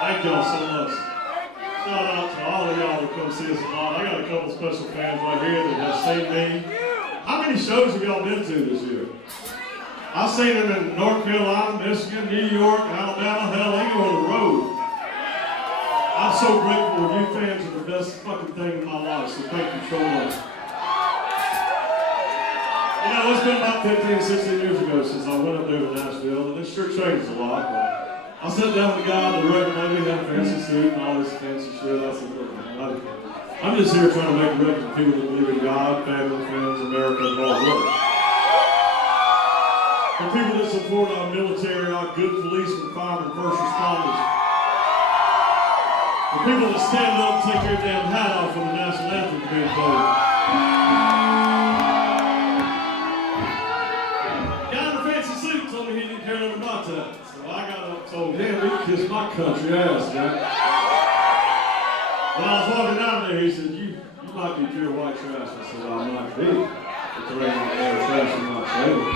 Thank y'all so much. Shout out to all of y'all that come see us tonight. I got a couple special fans right here that have seen me. How many shows have y'all been to this year? I've seen them in North Carolina, Michigan, New York, Alabama, hell, they go on the road. I'm so grateful. You fans are the best fucking thing in my life, so thank you so much. You know, it's been about 15, 16 years ago since I went up there to Nashville, and it sure changed a lot. But I sat down with a guy that recommended me, had a fancy suit and all this fancy shit. I said, look, man, I'm just here trying to make a record for people that believe in God, family, friends, America, and hard work. For people that support our military, our good policemen, firemen, first responders. For people that stand up and take their damn hat off when the national anthem being played. Guy in a fancy suit told me he didn't care nothing about that. So I got up and told him, he can kiss my country ass, man. When I was walking down there, he said, you might be pure white trash. I said, I might be. But there ain't no trash in my trailer.